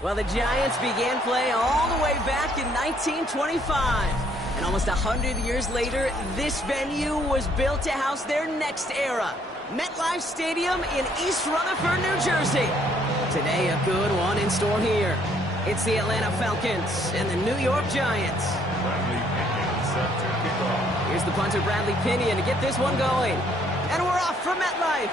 Well, the Giants began play all the way back in 1925. And almost 100 years later, this venue was built to house their next era. MetLife Stadium in East Rutherford, New Jersey. Today, a good one in store here. It's the Atlanta Falcons and the New York Giants. Bradley Pinion set to kick off. Here's the punter, Bradley Pinion, to get this one going. And we're off from MetLife.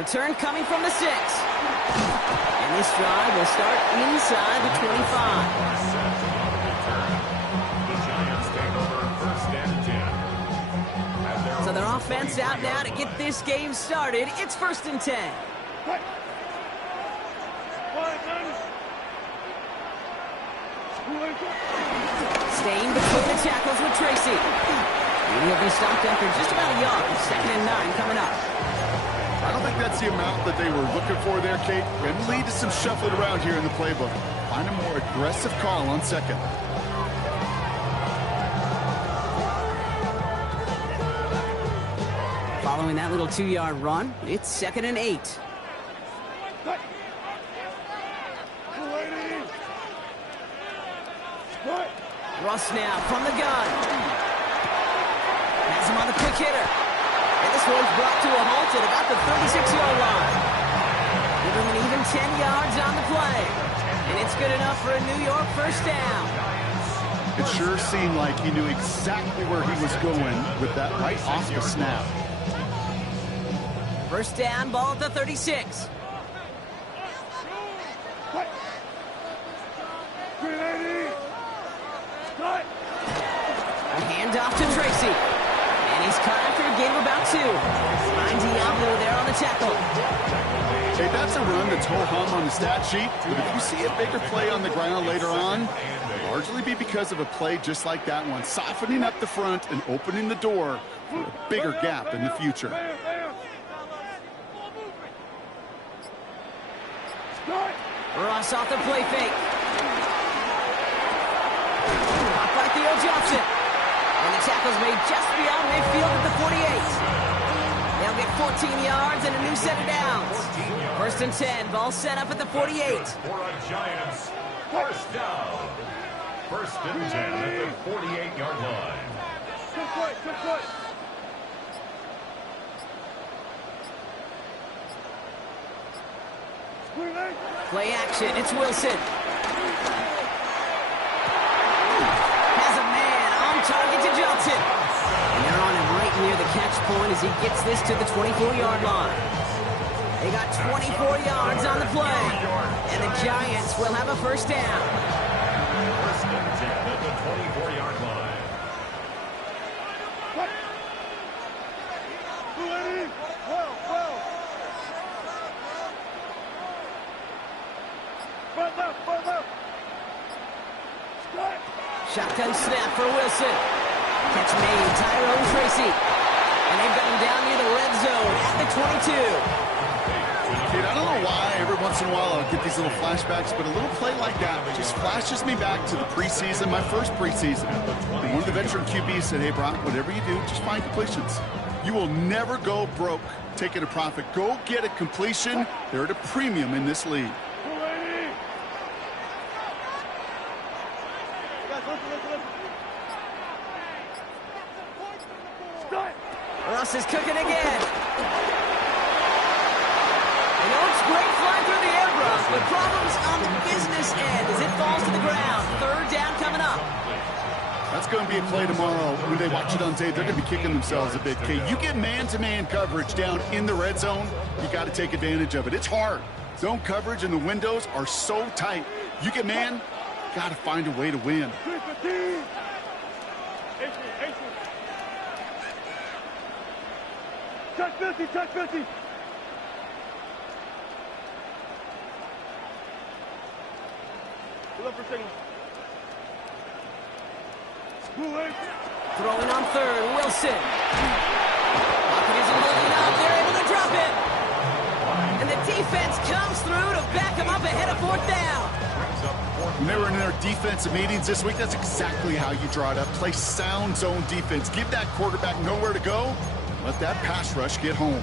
Return coming from the 6. And this drive will start inside the 25. Set to on the return. The Giants take over first and 10. So their offense out now to get this game started. It's first and 10. Staying between the tackles with Tracy. And he'll be stopped after just about a yard. Second and 9 coming up. I don't think that's the amount that they were looking for there, Kate. And lead to some shuffling around here in the playbook. Find a more aggressive call on second. Following that little 2-yard run, it's second and 8. Russ now from the gun. Has him on the quick hitter. And this one's brought to a halt at about the 36-yard line. Give him an even 10 yards on the play. And it's good enough for a New York first down. It sure seemed like he knew exactly where he was going with that right off the snap. First down, ball at the 36. A handoff to Tracy. And he's cut after a gain of about 2. Find Diablo there on the tackle. Hey, that's a run that's ho-hum on the stat sheet. But if you see a bigger play on the ground later on, it'll largely be because of a play just like that one, softening up the front and opening the door for a bigger gap in the future. Ross off the play fake. Blocked by Theo Johnson. And the tackle's made just beyond midfield at the 48. They'll get 14 yards and a new set of downs. First and 10, ball set up at the 48. For a Giants first down. First and 10 at the 48-yard line. Play action, it's Wilson. Has a man on target to Johnson. And they're on him right near the catch point as he gets this to the 24-yard line. They got 24 yards on the play. And the Giants will have a first down. First and 10 at the 24-yard line. Shotgun snap for Wilson. Catch made, Tyrone Tracy. And they've got him down near the red zone at the 22. Dude, I don't know why every once in a while I'll get these little flashbacks, but a little play like that just flashes me back to the preseason, my first preseason. And one of the veteran QBs said, hey, Brock, whatever you do, just find completions. You will never go broke taking a profit. Go get a completion. They're at a premium in this league. Russ is cooking again. You know, it's great flying through the air, Russ, but problems on the business end as it falls to the ground. Third down coming up. That's going to be a play tomorrow. When they watch it on tape, they're going to be kicking themselves a bit. Okay, you get man-to-man coverage down in the red zone, you got to take advantage of it. It's hard. Zone coverage and the windows are so tight. You get man, got to find a way to win. Touch 50, touch 50. Hold up for a second. Throwing on third, Wilson. Pocket isn't holding up. They're able to drop it. And the defense comes through to back him up ahead of fourth down. When they were in their defensive meetings this week, that's exactly how you draw it up. Play sound zone defense. Give that quarterback nowhere to go. Let that pass rush get home.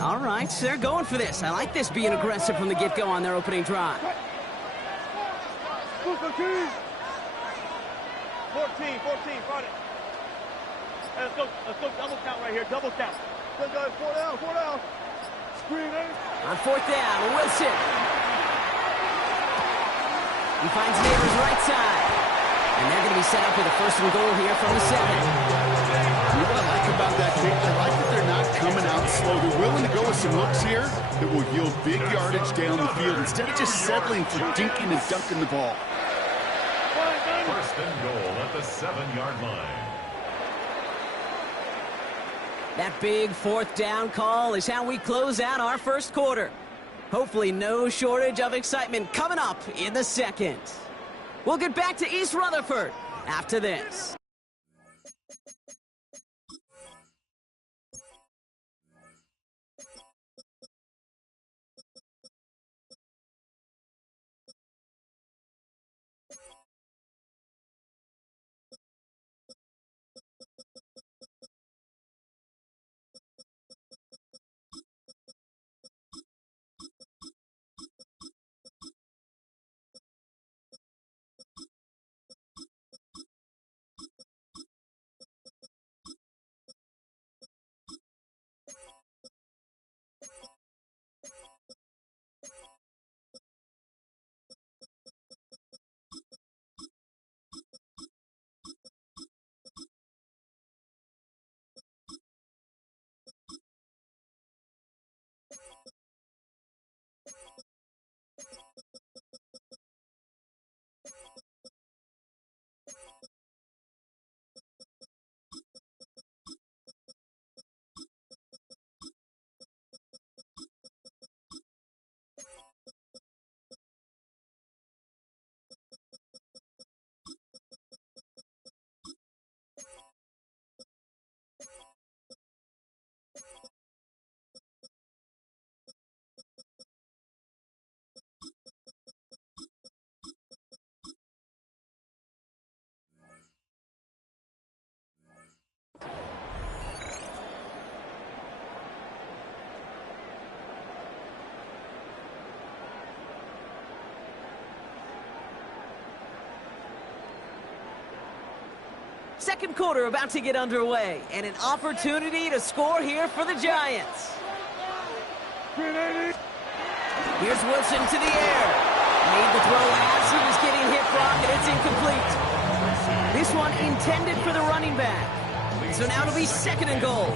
All right, they're going for this. I like this being aggressive from the get-go on their opening drive. 14, front it. Hey, let's go double count right here, double count. Good guys, 4 down. Screen, On 4th down, Wilson. He finds Neighbors right side. And they're going to be set up with a 1st and goal here from the 7. You know what I like about that kick? I like that they're not coming out slow. They're willing to go with some looks here that will yield big yardage down the field instead of just settling for dinking and dunking the ball. 1st and goal at the 7-yard line. That big 4th down call is how we close out our 1st quarter. Hopefully no shortage of excitement coming up in the 2nd. We'll get back to East Rutherford after this. Second quarter about to get underway, and an opportunity to score here for the Giants. Here's Wilson to the air. Made the throw as he was getting hit, Brock, and it's incomplete. This one intended for the running back. So now it'll be 2nd and goal.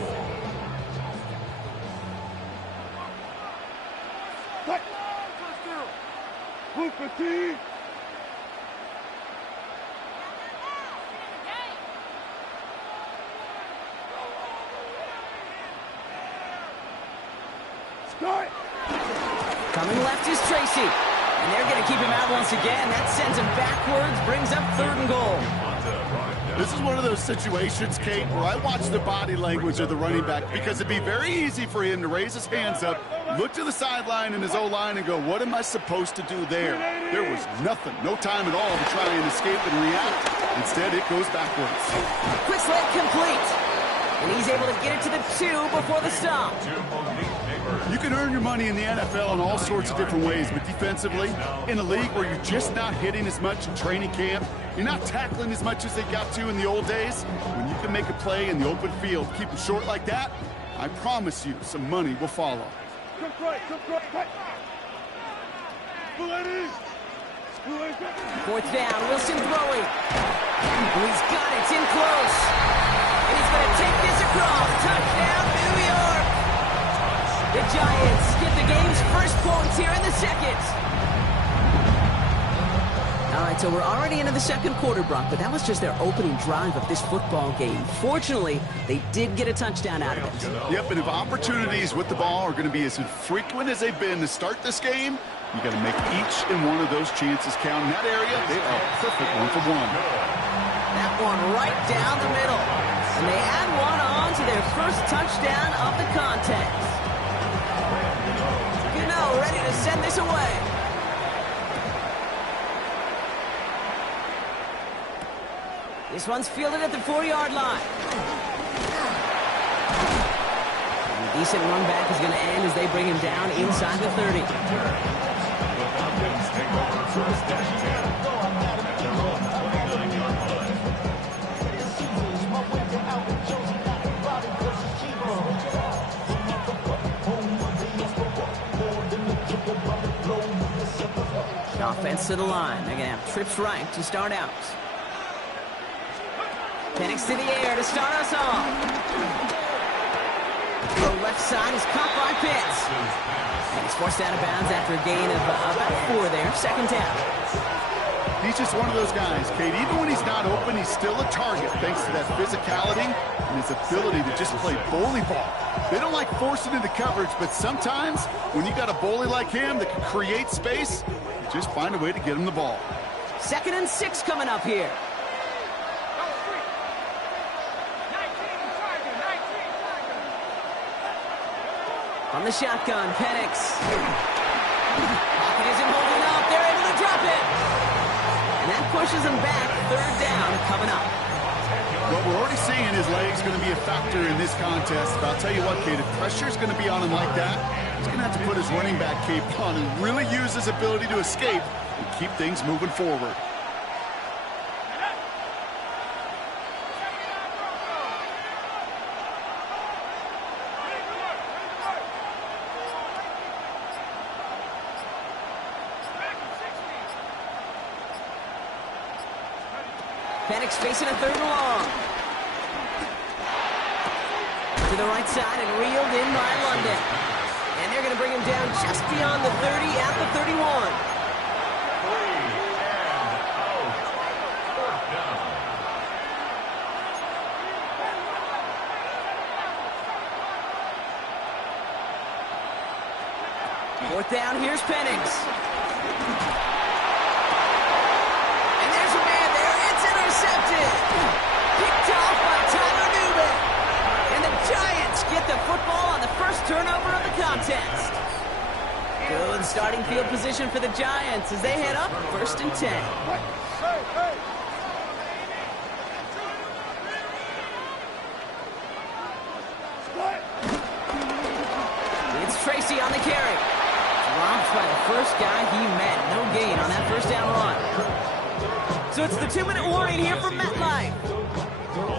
Coming left is Tracy. And they're going to keep him out once again. That sends him backwards, brings up 3rd and goal. This is one of those situations, Kate, where I watch the body language of the running back because it'd be very easy for him to raise his hands up, look to the sideline in his O-line and go, what am I supposed to do there? There was nothing, no time at all to try and escape and react. Instead, it goes backwards. Quick sled complete. And he's able to get it to the 2 before the stop. You can earn your money in the NFL in all sorts of different ways, but defensively, in a league where you're just not hitting as much in training camp, you're not tackling as much as they got to in the old days, when you can make a play in the open field, keep them short like that, I promise you some money will follow. Fourth down, Wilson throwing. He's got it, it's in close. And he's going to take this across. Touchdown, New York. The Giants get the game's first points here in the 2nd. All right, so we're already into the 2nd quarter, Brock, but that was just their opening drive of this football game. Fortunately, they did get a touchdown out of it. Yep, and if opportunities with the ball are going to be as infrequent as they've been to start this game, you got to make each and one of those chances count. In that area, they are perfect 1-for-1. That one right down the middle. And they add one on to their first touchdown of the contest. You know, ready to send this away. This one's fielded at the 4-yard line. And a decent run back is going to end as they bring him down inside the 30. The Falcons take over first and 10 at their own 29-yard line. The offense to the line. They're going to have trips right to start out. Penix to the air to start us off. The left side is caught by Pitts. And he's forced out of bounds after a gain of about 4 there. Second down. He's just one of those guys, Kate. Even when he's not open, he's still a target thanks to that physicality and his ability to just play bully ball. They don't like forcing into coverage, but sometimes when you got a bully like him that can create space, you just find a way to get him the ball. 2nd and 6 coming up here. On the shotgun, Penix. Pocket isn't holding up. They're able to drop it. And that pushes him back. 3rd down coming up. Well, we're already seeing his legs going to be a factor in this contest. But I'll tell you what, Kate, if pressure's going to be on him like that, he's going to have to put his running back cape on and really use his ability to escape and keep things moving forward. Penix facing a 3rd and long. To the right side and reeled in by London. And they're going to bring him down just beyond the 30 at the 31. 3 and out. 4th down. 4th down, here's Penix. Intercepted. Picked off by Tyler Newman. And the Giants get the football on the first turnover of the contest. Good starting field position for the Giants as they head up 1st and 10. It's Tracy on the carry. Dropped by the first guy he met. No gain on that 1st down run. So it's the 2-minute warning here from MetLife.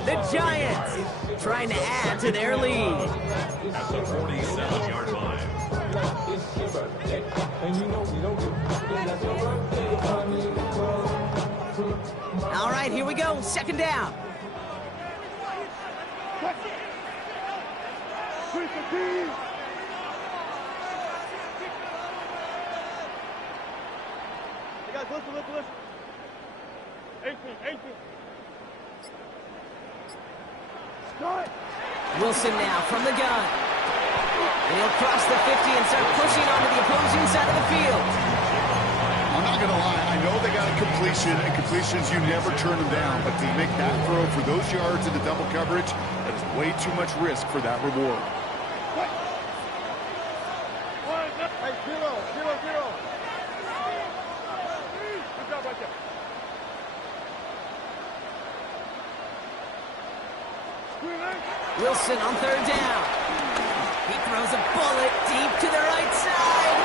The Giants trying to add to their lead. At the 47-yard line. All right, here we go. 2nd down. Hey guys, listen. 18. Start. Wilson now from the gun. And he'll cross the 50 and start pushing onto the opposing side of the field. I'm not going to lie. I know they got a completion, and completions, you never turn them down. But to make that throw for those yards into double coverage, that is way too much risk for that reward. Hey, 0. Good job right there. Wilson on 3rd down. He throws a bullet deep to the right side.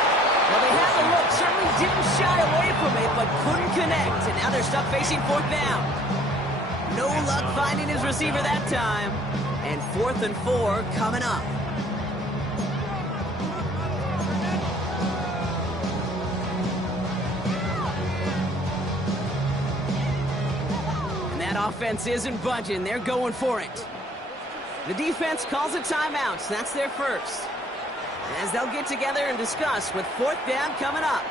Well, they had the look, certainly didn't shy away from it, but couldn't connect. And now they're stuck facing 4th down. No luck finding his receiver that time. And 4th and 4 coming up. And that offense isn't budging. They're going for it. The defense calls a timeout. So that's their first. As they'll get together and discuss with 4th down coming up.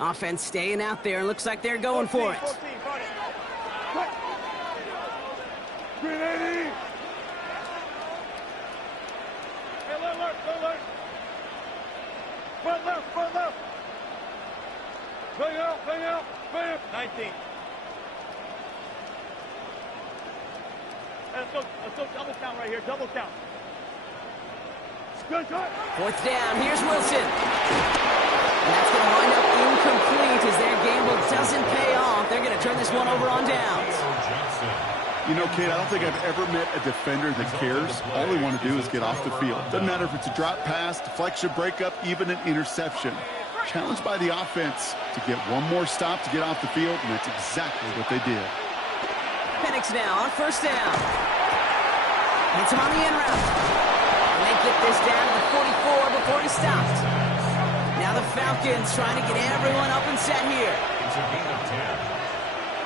Offense staying out there. Looks like they're going for it. 380. Hey, alert. Front left. Bring out, bring out, bring out. 19. Let's go double count right here, double count. Good shot. Fourth down, here's Wilson. And that's going to wind up incomplete as their gamble doesn't pay off. They're going to turn this one over on downs. You know, Kate, I don't think I've ever met a defender that cares. All they want to do is get off the field. Doesn't matter if it's a drop pass, deflection, breakup, even an interception. Challenged by the offense to get one more stop to get off the field, and that's exactly what they did. Penix now on first down. Hits him on the end route. And they get this down to the 44 before he stopped. Now the Falcons trying to get everyone up and set here. It's a gain of 10.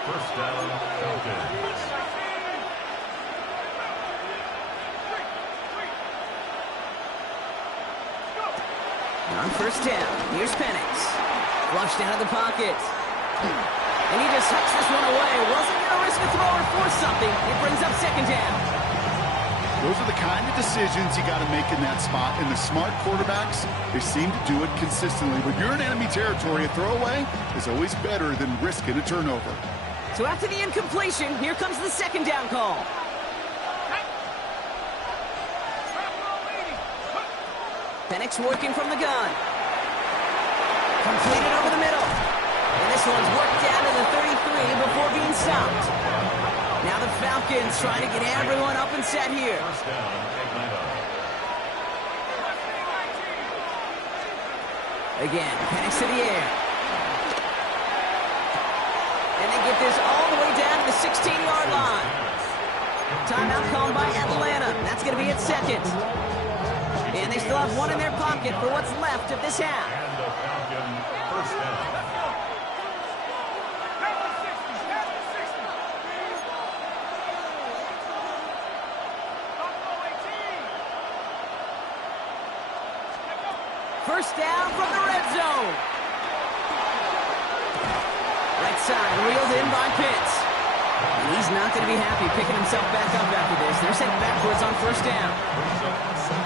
First down, Falcons. On first down, here's Penix. Flushed out of the pocket. And he just hucks this one away. Wasn't going to risk a throw or force something. It brings up second down. Those are the kind of decisions you got to make in that spot. And the smart quarterbacks, they seem to do it consistently. When you're in enemy territory, a throwaway is always better than risking a turnover. So after the incompletion, here comes the second down call. Penix working from the gun. Completed over the middle. And this one's worked down to the 33 before being stopped. Now the Falcons trying to get everyone up and set here. First down, Atlanta. Again, Penix to the air. And they get this all the way down to the 16-yard line. Timeout called by Atlanta. That's going to be its second. And they still have one in their pocket for what's left of this half. And the Falcon first down. First down from the red zone. Right side, reeled in by Pitts. And he's not going to be happy picking himself back up after this. They're sent backwards on first down.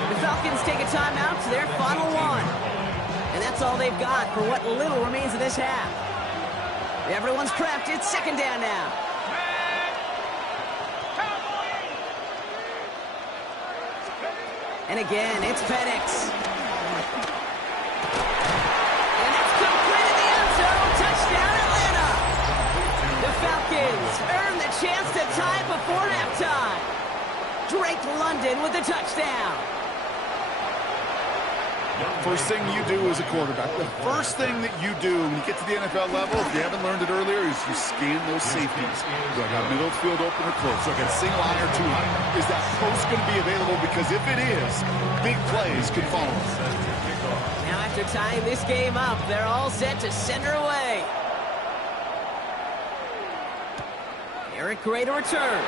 The Falcons take a timeout to their final one. And that's all they've got for what little remains of this half. Everyone's prepped. It's second down now. And again, it's Penix. And it's complete in the end zone. Touchdown, Atlanta. The Falcons earn the chance to tie it before halftime. Drake London with the touchdown. First thing you do as a quarterback, the first thing that you do when you get to the NFL level, if you haven't learned it earlier, is you scan those safeties. Do I got middle of the field open or close? Do I got a single high or two high? Is that post going to be available? Because if it is, big plays can follow. Now after tying this game up, they're all set to center away. Eric Gray to return.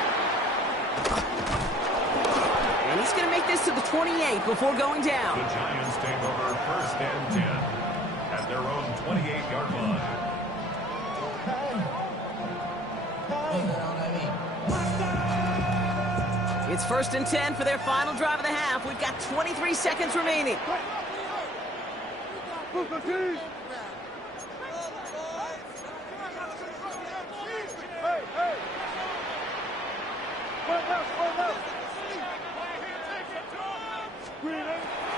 And he's going to make this to the 28 before going down. The Giants take over first and 10 at their own 28-yard line. It's first and 10 for their final drive of the half. We've got 23 seconds remaining.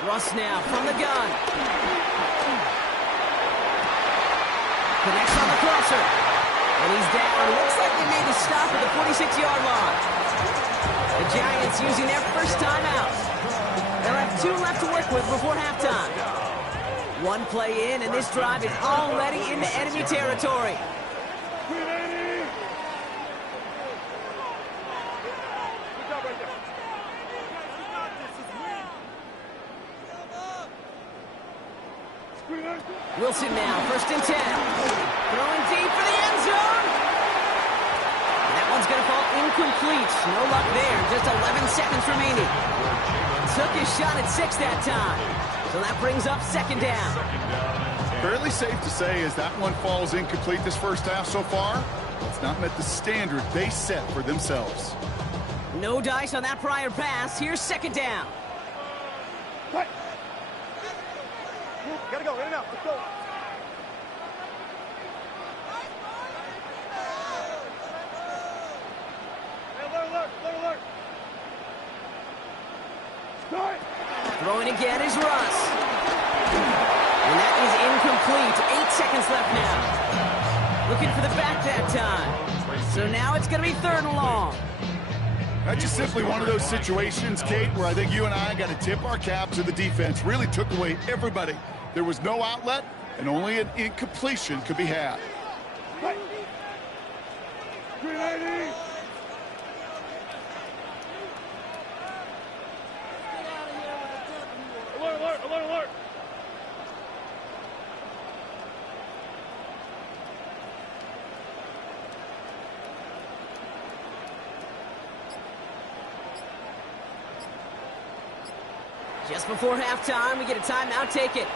Russ now from the gun. Connects on the crosser. And he's down. Looks like they made the stop at the 46-yard line. The Giants using their first timeout. They'll have 2 left to work with before halftime. 1 play in, and this drive is already into enemy territory. Wilson now, first and 10. Throwing deep for the end zone. That one's going to fall incomplete. No luck there. Just 11 seconds remaining. Took his shot at 6 that time. So that brings up second down. Fairly safe to say as that one falls incomplete this first half so far, it's not met the standard they set for themselves. No dice on that prior pass. Here's second down. Gotta go, in and out, let's go. Throwing again is Russ. And that is incomplete. 8 seconds left now. Looking for the back that time. So now it's going to be 3rd and long. That's just simply one of those situations, Kate, where I think you and I got to tip our cap to the defense. Really took away everybody. There was no outlet, and only an incompletion could be had. Alert, alert, alert! Just before halftime, we get a timeout. Take it.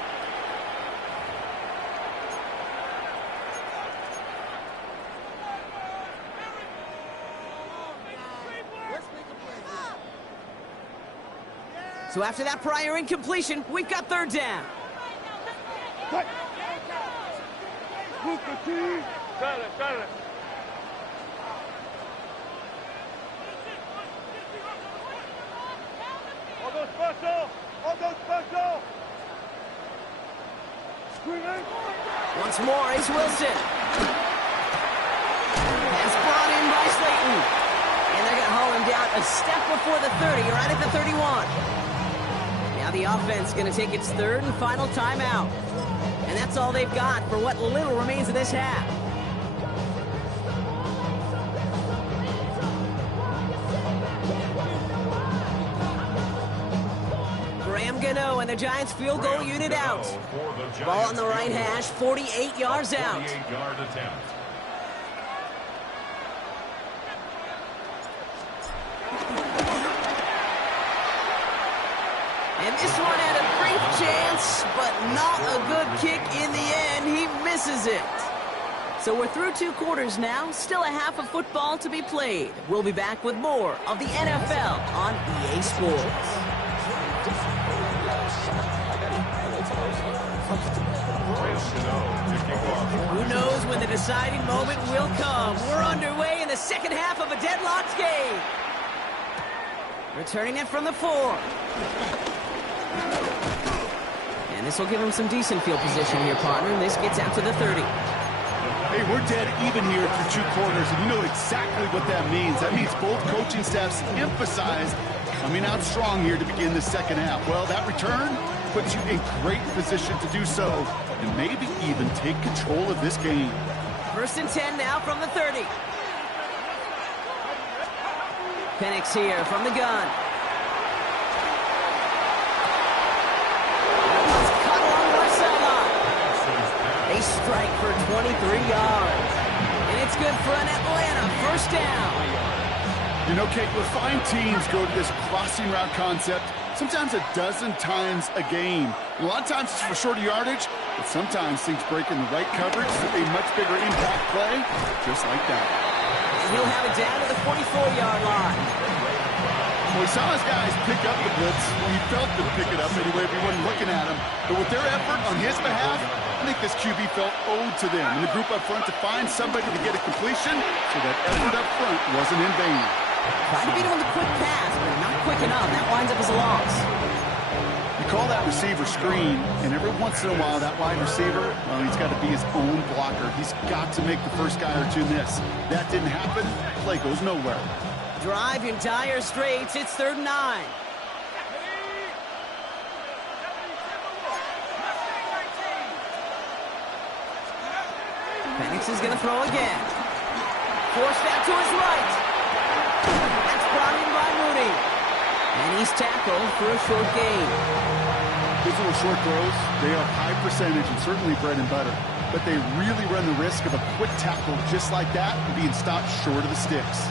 So after that prior incompletion, we've got 3rd down. Got it. I'll go special! Screaming! Once more, Ace Wilson. Pass brought in by Slayton. And they're going to haul him down a step before the 30, right at the 31. Now the offense going to take its 3rd and final timeout. And that's all they've got for what little remains of this half. Gano and the Giants field goal unit out. Ball on the right hash, 48 yards out. 48-yard attempt. And this one had a brief chance, but not a good kick in the end. He misses it. So we're through 2 quarters now. Still a half of football to be played. We'll be back with more of the NFL on EA Sports. Who knows when the deciding moment will come? We're underway in the second half of a deadlocked game. Returning it from the 4. And this will give him some decent field position here, partner. And this gets out to the 30. Hey, we're dead even here through 2 quarters, and you know exactly what that means. That means both coaching staffs emphasize coming out strong here to begin the second half. Well, that return puts you in great position to do so, and maybe even take control of this game. 1st and 10 now from the 30. Penix here from the gun. It's cut along the left sideline. They strike for 23 yards. And it's good for an Atlanta 1st down. You know, Kate, you'll find teams go to this crossing route concept sometimes a dozen times a game. A lot of times it's for shorter yardage, but sometimes things break in the right coverage with a much bigger impact play, just like that. He'll have it down to the 44-yard line. Well, we saw his guys pick up the blitz. Well, he felt them pick it up anyway if he wasn't looking at him. But with their effort on his behalf, I think this QB felt owed to them and the group up front to find somebody to get a completion so that effort up front wasn't in vain. Tried to beat him with a quick pass, but not quick enough. That winds up as a loss. You call that receiver screen, and every once in a while, that wide receiver, well, he's got to be his own blocker. He's got to make the first guy or two miss. That didn't happen. Play goes nowhere. Drive in dire straits. It's 3rd and 9. Penix is going to throw again. Forced out to his right. That's brought in by Mooney. And he's tackled for a short gain. These little short throws, they are high percentage and certainly bread and butter. But they really run the risk of a quick tackle just like that and being stopped short of the sticks.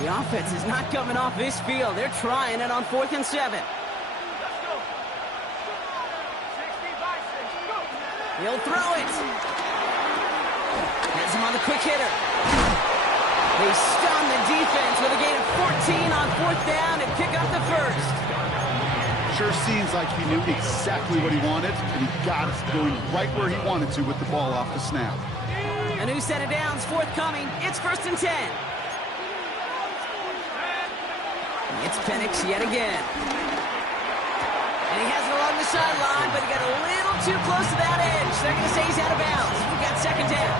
The offense is not coming off this field. They're trying it on 4th and 7. He'll throw it. Has him on the quick hitter. They stun the defense with a gain of 14 on 4th down and pick up the first. sure seems like he knew exactly what he wanted, and he got it going right where he wanted to with the ball off the snap. A new set of downs forthcoming. It's 1st and 10. It's Penix yet again. And he has it along the sideline, but he got a little too close to that edge. They're going to say he's out of bounds. We've got 2nd down.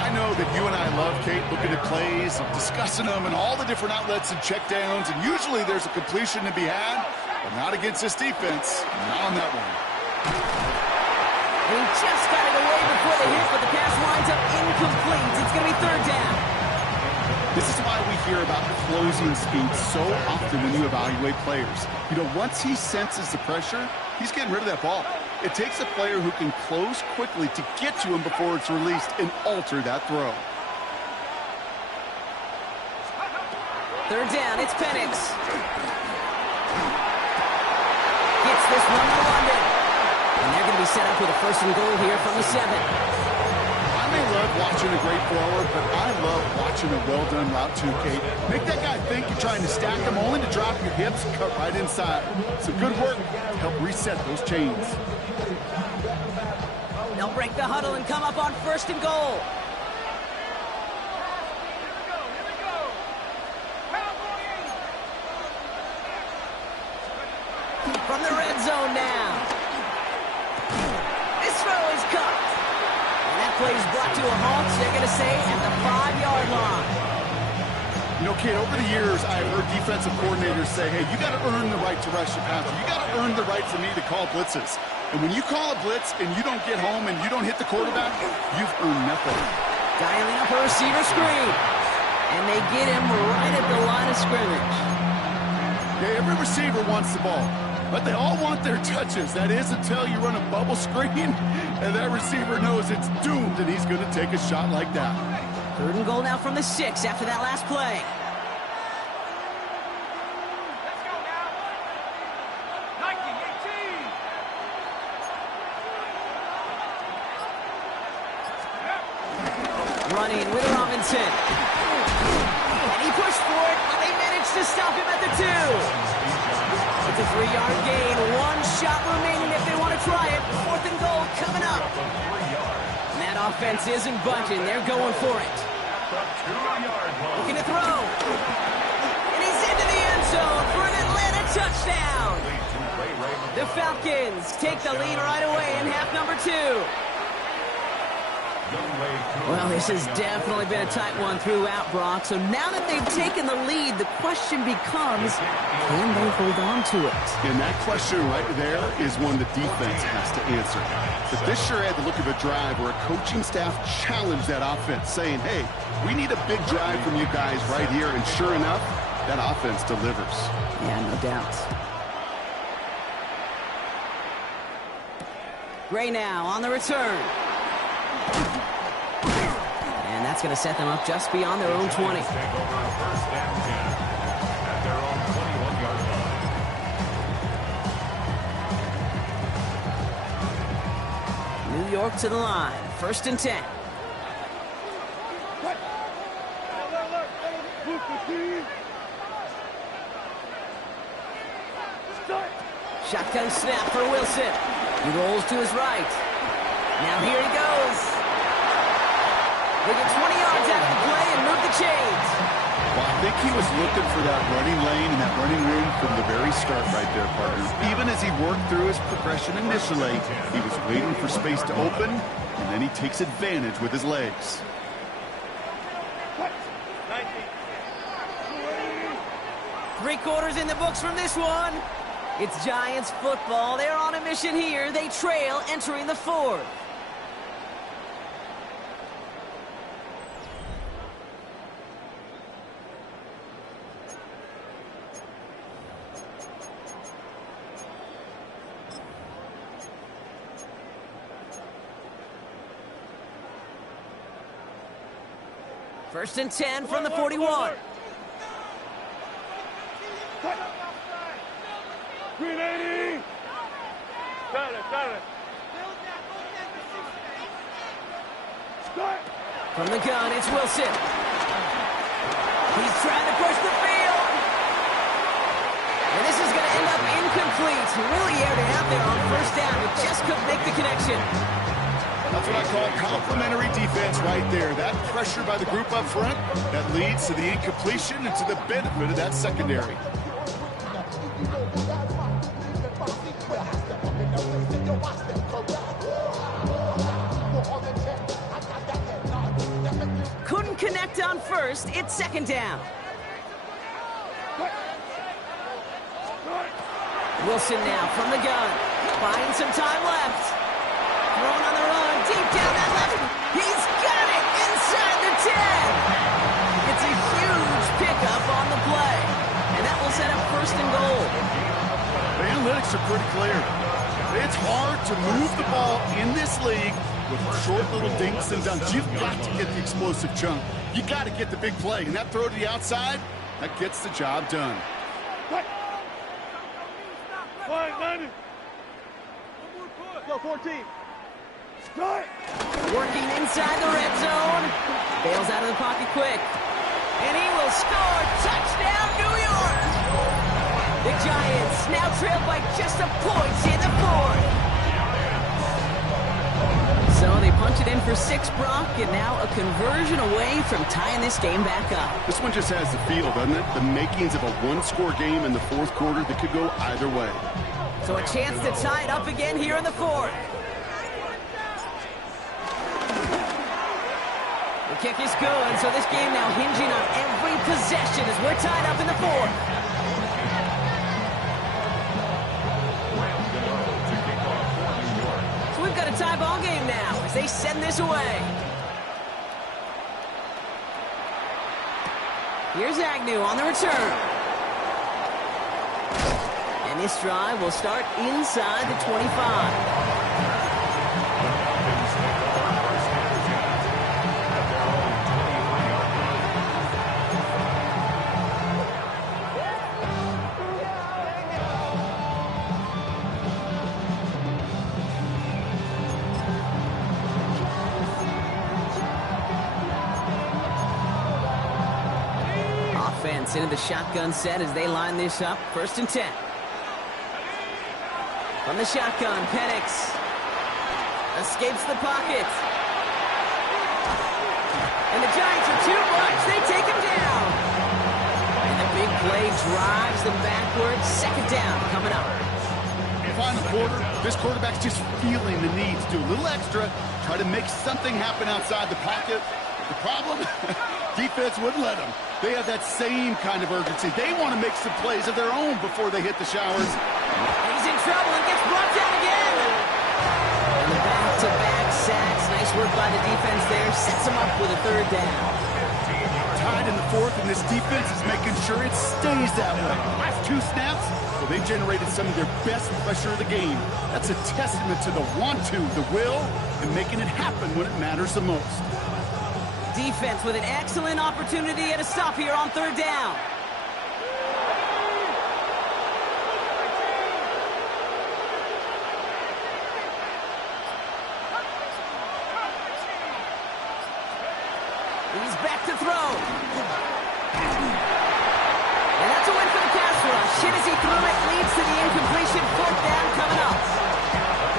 I know that you and I love, Kate, looking at plays, discussing them, and all the different outlets and checkdowns, and usually there's a completion to be had, but not against this defense. Not on that one. He just got it away before the hit, but the pass winds up incomplete. It's going to be 3rd down. This is why we hear about closing speed so often when you evaluate players. You know, once he senses the pressure, he's getting rid of that ball. It takes a player who can close quickly to get to him before it's released and alter that throw. 3rd down, it's Penix. Gets this one to London. And they're going to be set up with a 1st and goal here from the 7. I may love watching a great thrower, but I love watching a well-done route too, Kate. Make that guy think you're trying to stack him only to drop your hips and cut right inside. Some good work to help reset those chains. They'll break the huddle and come up on 1st and goal. From the red zone now. This throw is cut. And that play is brought to a halt, so they're going to say at the 5-yard line. You know, Kate, over the years, I've heard defensive coordinators say, hey, you got to earn the right to rush your passer. You got to earn the right for me to call blitzes. And when you call a blitz and you don't get home and you don't hit the quarterback, you've earned nothing. Dialing up a receiver screen. And they get him right at the line of scrimmage. Yeah, every receiver wants the ball, but they all want their touches. That is until you run a bubble screen, and that receiver knows it's doomed, and he's going to take a shot like that. 3rd and goal now from the 6 after that last play. Let's go now. 19-18. Running with Robinson. And he pushed for it, but they managed to stop him at the 2. It's a 3-yard gain. 1 shot remaining if they want to try it. 4th and goal coming up. And that offense isn't budging. They're going for it. Looking to throw. And he's into the end zone for an Atlanta touchdown. The Falcons take the lead right away in half number 2. Well, this has definitely been a tight one throughout, Brock. So now that they've taken the lead, the question becomes, can they hold on to it? And that question right there is one the defense has to answer. But this sure had the look of a drive where a coaching staff challenged that offense, saying, hey, we need a big drive from you guys right here. And sure enough, that offense delivers. Yeah, no doubt. Gray now on the return. And that's going to set them up just beyond their own 20. Take over 1st and 10 at their own 21-yard line. New York to the line. 1st and 10. Shotgun snap for Wilson. He rolls to his right. Now here he goes. They get 20 yards out of the play and move the chains. Well, I think he was looking for that running lane and that running room from the very start right there, partner. Even as he worked through his progression initially, he was waiting for space to open, and then he takes advantage with his legs. 3 quarters in the books from this one. It's Giants football. They're on a mission here. They trail entering the 4th. First and 10 from the 41. Green 80. Got it. From the gun, it's Wilson. He's trying to push the field. And this is going to end up incomplete. complete. Really aired it out there on first down, but just couldn't make the connection. That's what I call complimentary defense right there. That pressure by the group up front, that leads to the incompletion and to the benefit of that secondary. Couldn't connect on first. It's second down. Wilson now from the gun. Buying some time left. Thrown on the run. Deep down that left. He's got it inside the 10. It's a huge pickup on the play. And that will set up first and goal. The analytics are pretty clear. It's hard to move the ball in this league with short little dinks and dunks. You've got to get the explosive chunk. You got to get the big play. And that throw to the outside, that gets the job done. Go 14. Working inside the red zone. Bails out of the pocket quick. And he will score. Touchdown, New York! The Giants now trail by just a point in the fourth. So they punch it in for 6, Brock, and now a conversion away from tying this game back up. This one just has the feel, doesn't it? The makings of a one-score game in the fourth quarter that could go either way. So a chance to tie it up again here in the fourth. The kick is good, so this game now hinging on every possession as we're tied up in the fourth. So we've got a tie ball game now as they send this away. Here's Agnew on the return. And this drive will start inside the 25. Offense into the shotgun set as they line this up. First and 10. From the shotgun, Penix escapes the pocket. And the Giants are too much. They take him down. And the big play drives them backwards. Second down coming up. Final quarter, this quarterback's just feeling the need to do a little extra, try to make something happen outside the pocket. The problem? Defense wouldn't let them. They have that same kind of urgency. They want to make some plays of their own before they hit the showers. He's in trouble and gets brought down again. And the back-to-back sacks. Nice work by the defense there. Sets him up with a third down. Tied in the fourth, and this defense is making sure it stays that way. Last 2 snaps, well, they generated some of their best pressure of the game. That's a testament to the want-to, the will, and making it happen when it matters the most. Defense with an excellent opportunity at a stop here on third down. He's back to throw. And that's a win for the pass rush. Hit as he threw it, leads to the incompletion. Fourth down coming up.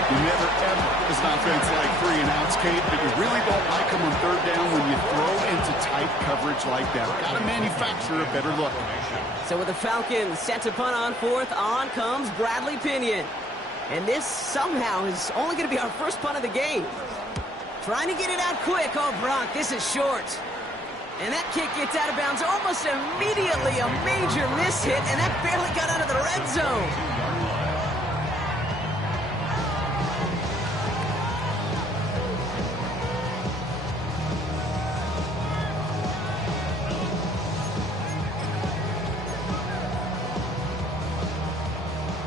You never, ever, as an offense, like 3-and-outs, Kate, but you really don't like them on third down when you throw into tight coverage like that. Got to manufacture a better look. So with the Falcons set to punt on fourth, on comes Bradley Pinion. And this somehow is only going to be our first punt of the game. Trying to get it out quick. Oh, Brock, this is short. And that kick gets out of bounds almost immediately. A major miss hit, and that barely got out of the red zone.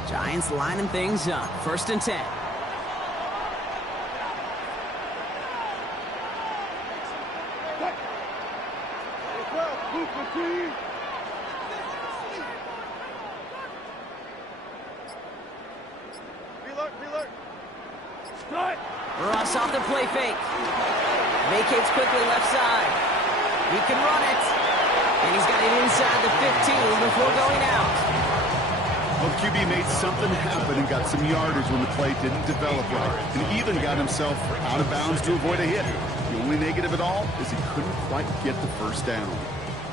Giants lining things up. First and 10. Ross off the play fake. Vacates quickly left side. He can run it. And he's got it inside the 15 before going out. Well, the QB made something happen and got some yardage when the play didn't develop right, and even got himself out of bounds to avoid a hit. The only negative at all is he couldn't quite get the first down.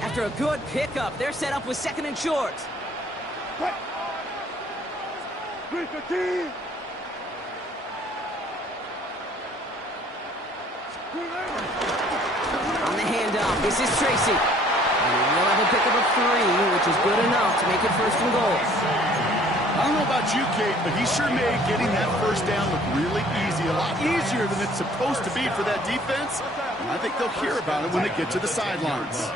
After a good pickup, they're set up with 2nd and short. On the handoff, this is Tracy. And we'll have a pickup of 3, which is good enough to make it 1st and goal. I don't know about you, Kate, but he sure made getting that first down look really easy, a lot easier than it's supposed to be for that defense. And I think they'll hear about it when they get to the sidelines.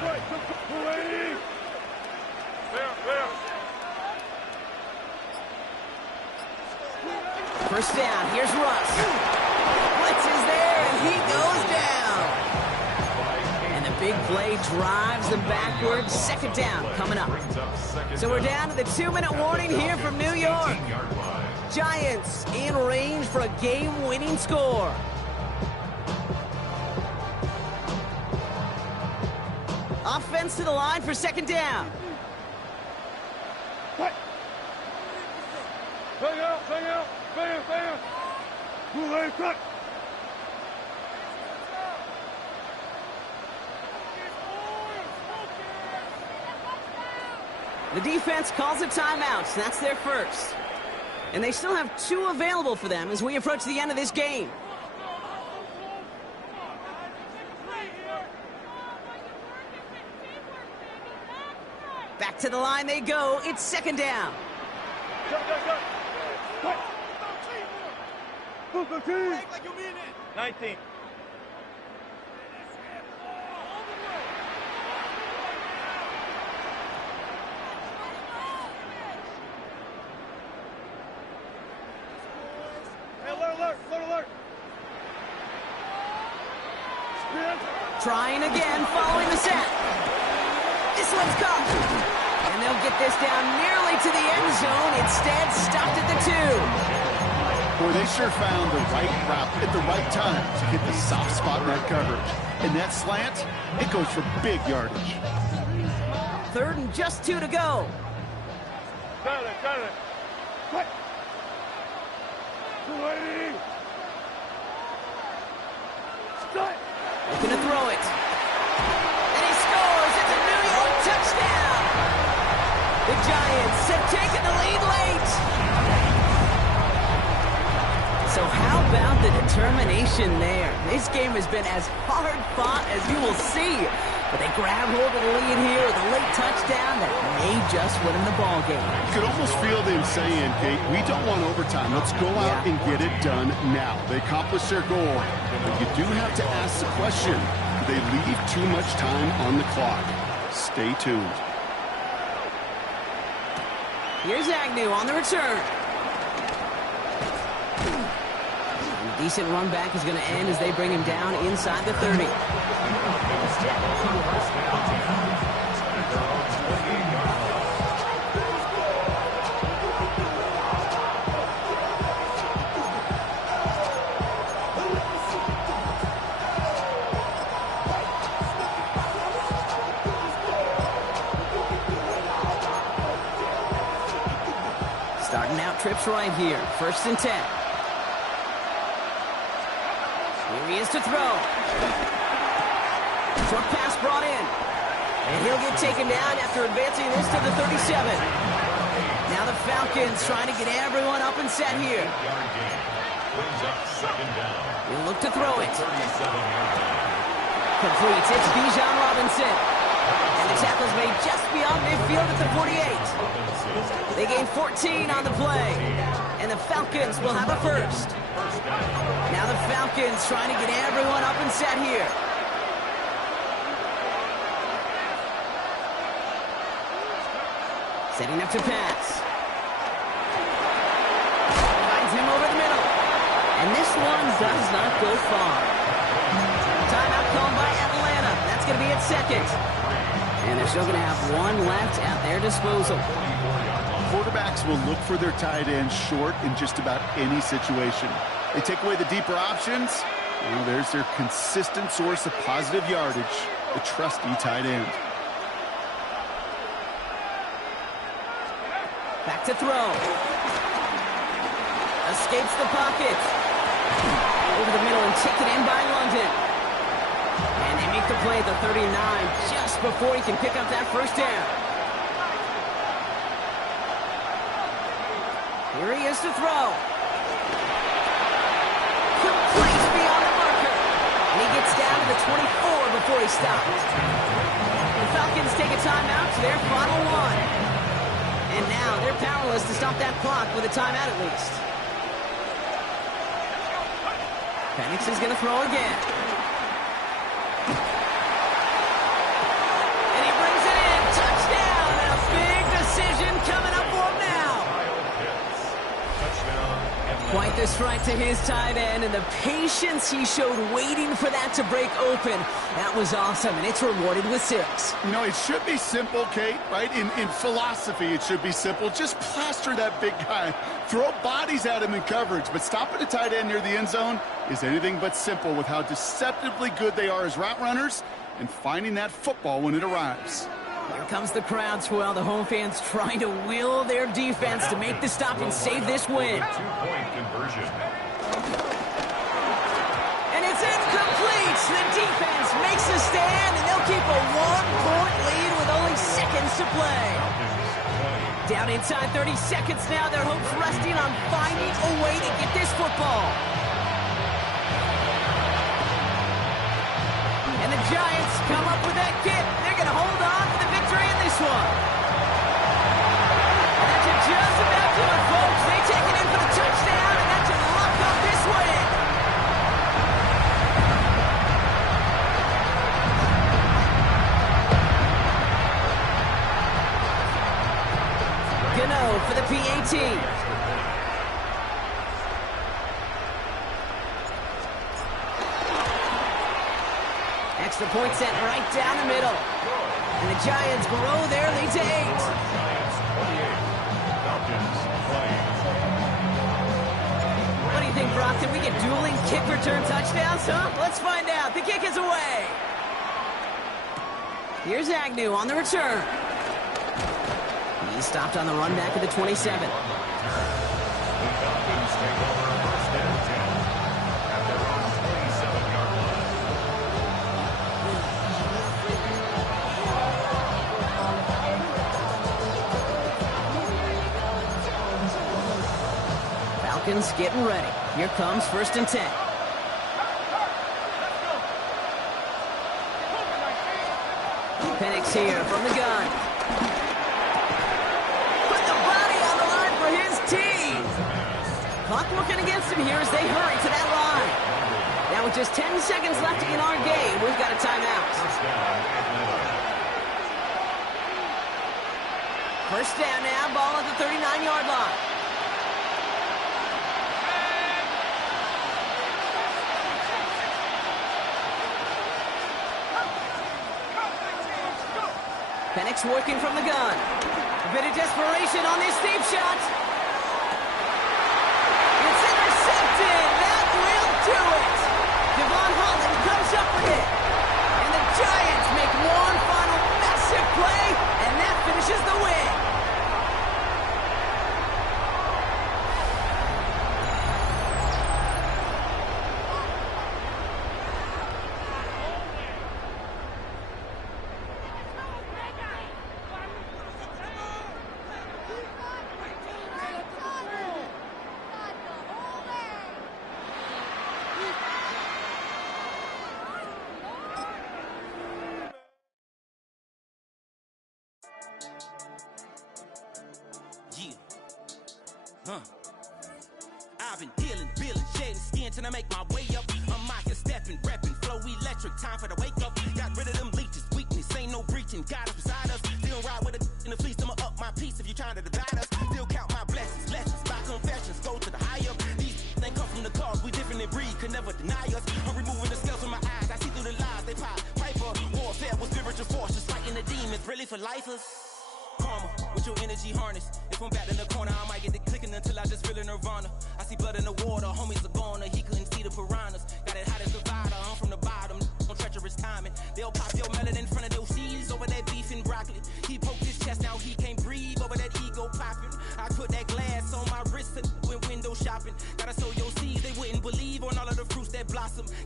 First down, here's Russ. Blitz is there, and he goes down. And the big play drives them backwards. 2nd down coming up. So we're down to the 2-minute warning here from New York. Giants in range for a game-winning score. Offense to the line for 2nd down. The defense calls a timeout, so that's their first. And they still have 2 available for them as we approach the end of this game. Back to the line they go. It's 2nd down. 19. Alert. Trying again, following the set. This one's caught. And they'll get this down nearly to the end zone. Instead, stopped at the 2. Boy, they sure found the right route at the right time to hit the soft spot in that coverage. And that slant, it goes for big yardage. 3rd and just 2 to go. Got it. What? Looking to throw it. And he scores. It's a New York touchdown. The Giants have taken the lead late. So how about the determination there? This game has been as hard fought as you will see. But they grab hold of the lead here with a late touchdown that may just win them the ball game. You could almost feel them saying, Kate, we don't want overtime. Let's go out and get it done now. They accomplished their goal. But you do have to ask the question, do they leave too much time on the clock? Stay tuned. Here's Agnew on the return. A decent run back is going to end as they bring him down inside the 30. Starting out trips right here. 1st and 10. Here he is to throw. Short pass brought in. And he'll get taken down after advancing this to the 37. Now the Falcons trying to get everyone up and set here. He'll look to throw it. Completes. It's Bijan Robinson. And the tackle's made just beyond midfield at the 48. They gain 14 on the play. And the Falcons will have a first. Now the Falcons trying to get everyone up and set here. Setting up to pass. Finds him over the middle. And this one does not go far. Timeout called by Atlanta. That's going to be at 2nd. And they're still going to have one left at their disposal. Quarterbacks will look for their tight end short in just about any situation. They take away the deeper options. Well, there's their consistent source of positive yardage, the trusty tight end. Back to throw. Escapes the pocket. Over the middle and taken in by London. And they make the play at the 39 just before he can pick up that first down. Here he is to throw. Complete beyond the marker. And he gets down to the 24 before he stops. The Falcons take a timeout to their final one. And now they're powerless to stop that clock with a timeout at least. Penix is going to throw again. And he brings it in. Touchdown. And a big decision coming up for him now. Quite the strike to his tight end, and the patience he showed waiting for that to break open. That was awesome, and it's rewarded with 6. You know, it should be simple, Kate, right? In philosophy, it should be simple. Just plaster that big guy. Throw bodies at him in coverage, but stopping a tight end near the end zone is anything but simple with how deceptively good they are as route runners and finding that football when it arrives. Here comes the crowd swell. The home fans trying to will their defense to make the stop and save this win. Two-point conversion. And it's incomplete. The defense makes a stand, and they'll keep a 1-point lead with only seconds to play. Down inside 30 seconds now. Their hopes resting on finding a way to get this football. And the Giants come up with that kick. They're going to hold on for the victory in this one. And that should just about do it, folks. They take it in for the touchdown, and that should lock up this win. Gano for the PAT. Extra point set right down the middle. And the Giants grow their lead to 8. Giants 28, Falcons 20. What do you think, Brock? Can we get dueling kick return touchdowns, huh? Let's find out. The kick is away. Here's Agnew on the return. He stopped on the run back at the 27. The Falcons take over first and 10 at their own 27-yard line. Falcons getting ready. Here comes first and 10. Penix here from the gun. Put the body on the line for his team. Clock working against him here as they hurry to that line. Now with just 10 seconds left in our game, we've got a timeout. First down now, ball at the 39-yard line. Penix working from the gun. A bit of desperation on this deep shot. It's intercepted. That will do it. Devon Holland comes up with it. And the Giants make one final massive play, and that finishes the win. I've been dealing, shedding skin till I make my way up. I'm out here stepping, repping, flow electric, time for the wake up. Got rid of them leeches, weakness, ain't no breaching. God is beside us, still ride with a in the fleece. I'ma up my piece if you trying to divide us. Still count my blessings, lessons, by confessions, go to the higher. These they come from the cause, we different in breed, could never deny us. I'm removing the scales from my eyes, I see through the lies they pop. Piper, warfare with spiritual force, just fighting the demons, really for lifers. Karma, with your energy harness. If I'm back in the corner, I might get it clicking until I just feel a nirvana. I see blood in the water, homies are goner. He couldn't see the piranhas. Got it hot as Nevada, I'm from the bottom. On treacherous timing. They'll pop your melon in front of those seeds over that beef and broccoli. He poked his chest, now he can't breathe over that ego popping. I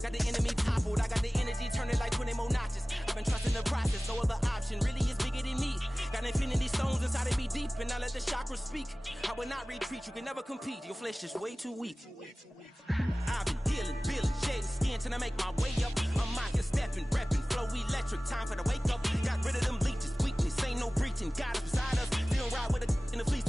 Got the enemy toppled, I got the energy turning like 20 more notches. I've been trusting the process, no other option really is bigger than me. Got infinity stones inside of me deep, and I let the chakras speak. I will not retreat, you can never compete, your flesh is way too weak. I've been dealing, shedding skin till I make my way up. I'm out here stepping, repping, flow electric, time for the wake up. Got rid of them leeches, weakness, ain't no breaching. God is beside us, still ride with a in the fleece.